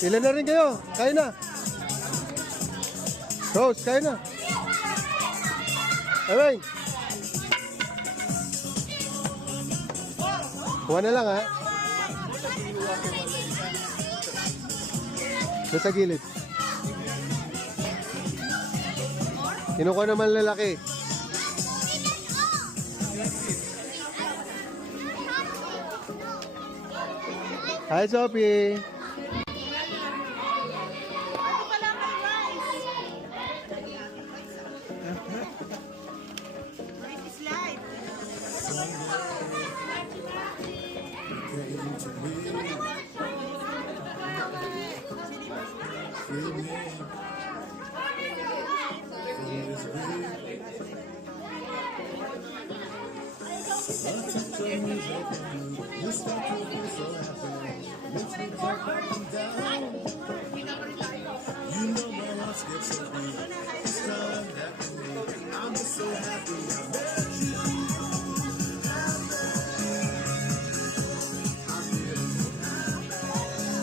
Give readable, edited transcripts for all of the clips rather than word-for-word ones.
Ilan na rin kayo? Kain na. Rose, kain na. Aray. Kuha na lang ha. Nasa gilid. Kinukuha naman lalaki. Hi, Sophie.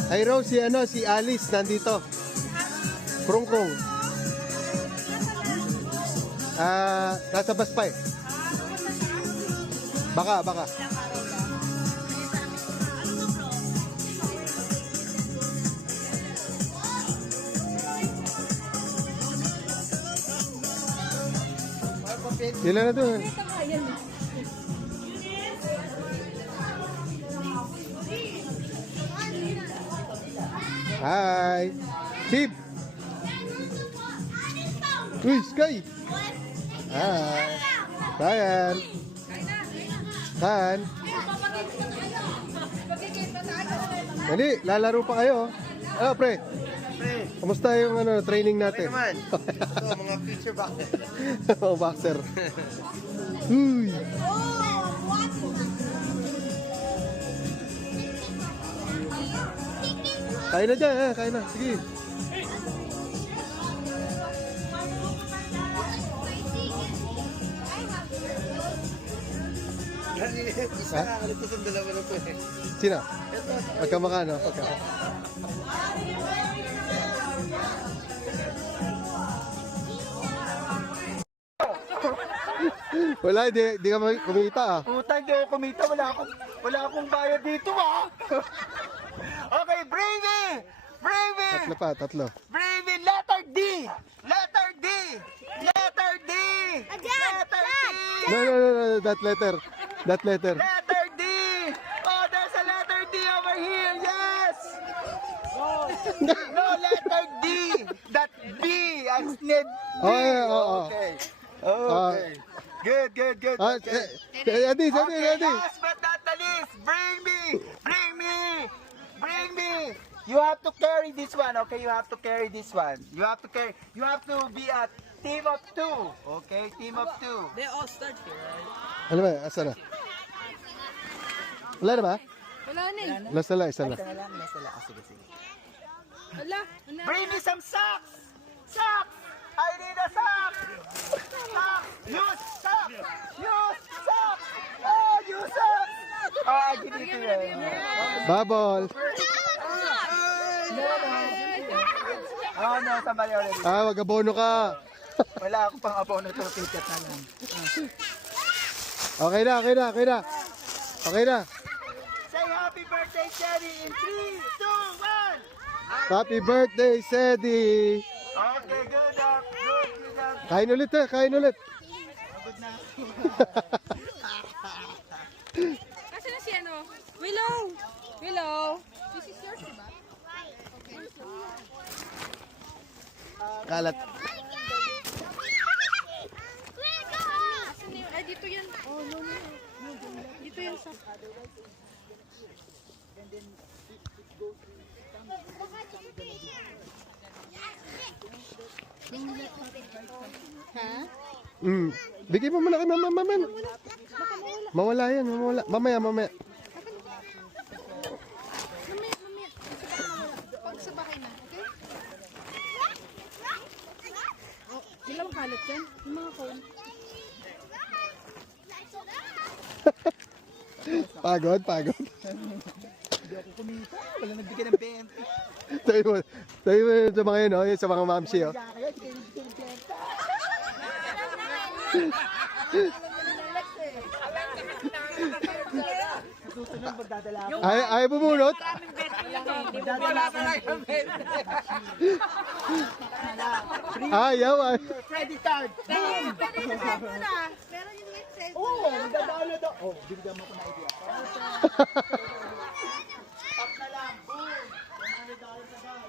Ay Rose, si Alice nandito. Prungkong. Nasa bus pa eh. Baka. Ilan na doon? Hi! Steve! Uy, Sky! Hi! Ryan! Kan? Dali, lalaro pa kayo. Ano, pre? Kamusta yung training natin? Naman. Ito, mga future boxer. Oh, boxer. Uy! Kain na dyan, ha? Kain na. Sige. Isa nakakaligtas ang dalawa na ito eh. Sino? Magkamaka, no? Wala, di ka kumita ah. Puta, hindi ako kumita. Wala akong bayad dito ah. Okay, bring me! Bring me! Tatlo. Bring me! Letter D! Letter D! Letter D! Letter D! No, that letter. Letter D! Oh, there's a letter D over here! Yes! No, letter D! That B! As need D! Oh. Okay. Good. Eddie. Last but not the least, bring me! You have to carry this one, okay? You have to carry this one. You have to be a team of two, okay? Team of two. They all start here, right? Ano ba? Asa na? Wala na ba? Wala na eh. Last na lang, isa na. Sige. Wala. Bring me some socks! Socks! I need a sock! Socks! Use socks! Oh, use socks! Oh, I give it to you. Bubble. Oh, no, somebody already. Wag abono ka. Wala akong pang abono to, ticket na lang. Okay na. Say happy birthday, Jenny, in 3, 2, 1! Happy birthday, Sedi. Okay, good. Kain ulit. Good na. Kasi na si Willow. This is yours, diba? Kalat. Ay, dito yan. Oh, no. Dito yan sa... Ha? Bigay mo muna kay mama. Mawala yan. Mamaya. Mamaya. Pag sa bahay na, okay? Oh, ilang kalat yan? Yung mga phone. Pagod. ako kumita. Wala nagbigay ng 20. Tayo mo sa mga yun, oh, yung sa mga mamsi, oh. Kaya kayo, hindi kayo nagbigay ng 20. Susunod, magdadala ako. Ay bumunot? Magdadala ako ng Ayaw, ay. credit card. Boom! Pwede sa cellphone ah. Pero yung may cellphone. Oo, magdadala daw. Oh, bigyan mo ko na idea. Tap na lang. Boom! $100 agad.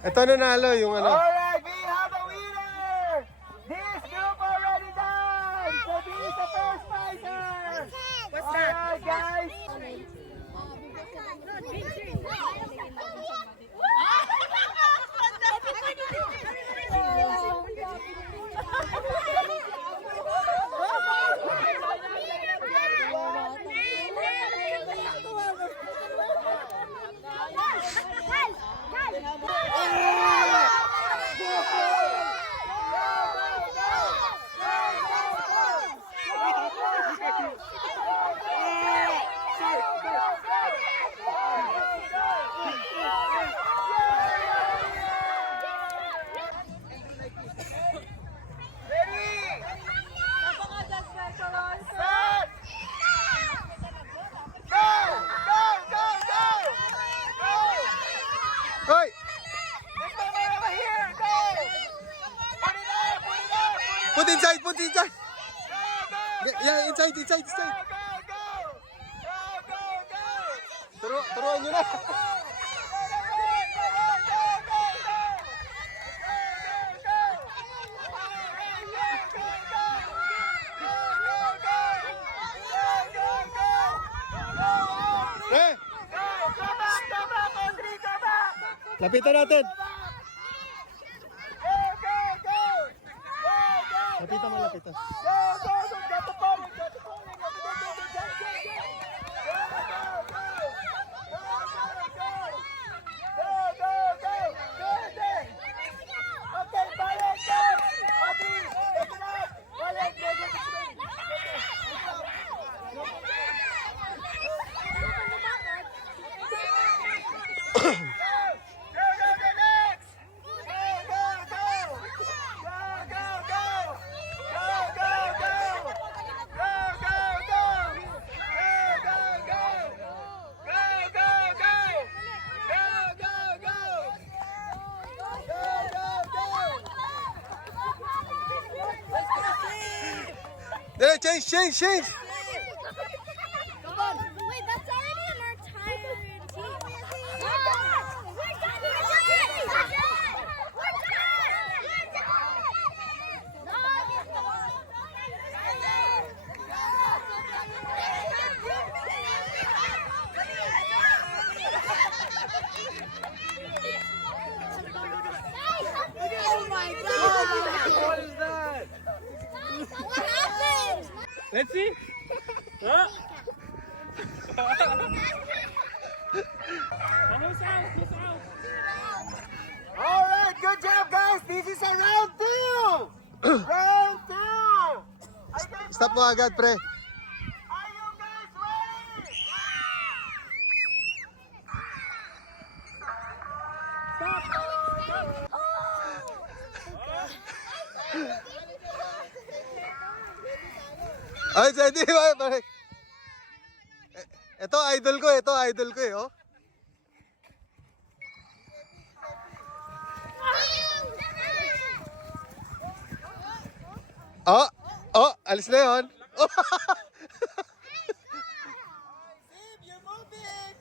Ito nanalo yung ano. Alright, we have a winner! This group already done! So this is the first prizer! What's that? Alright, guys! Hoy! Put inside, put inside. Yeah, inside. Turuan nyo na. Eh, lapitan natin. Lapitan. Change. Come on. Wait, that's already an entire team. Oh my god! What is that? What happened? Let's see. Huh? Almost out. Alright, good job guys! This is a round 2! Round 2! Stop mo agad, pre. Are you guys ready? Ay, hindi ba? Pare. Ito idol ko eh, oh. Alis na yun. You're moving!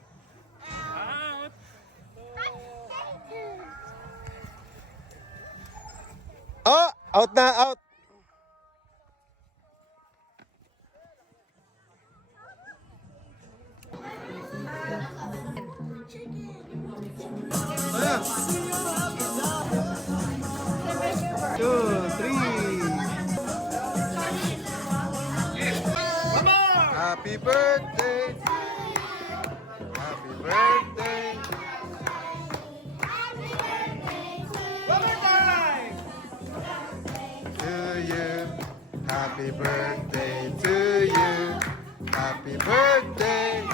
Out. Out na, out. Ayan. 2, 3. Happy birthday. Happy birthday. One more time! To you. Happy birthday to you. Happy birthday.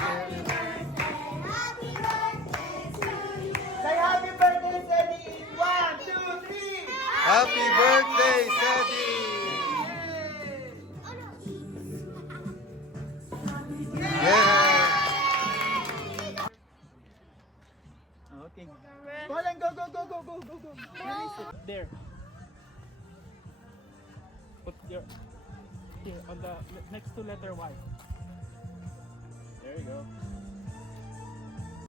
Say happy birthday, Teddy! 1, 2, 3! Happy birthday, Sadie. Yeah. Okay. Colin, go, go, go, go, go, go, go. There. Put your here on the next to letter Y. There you go.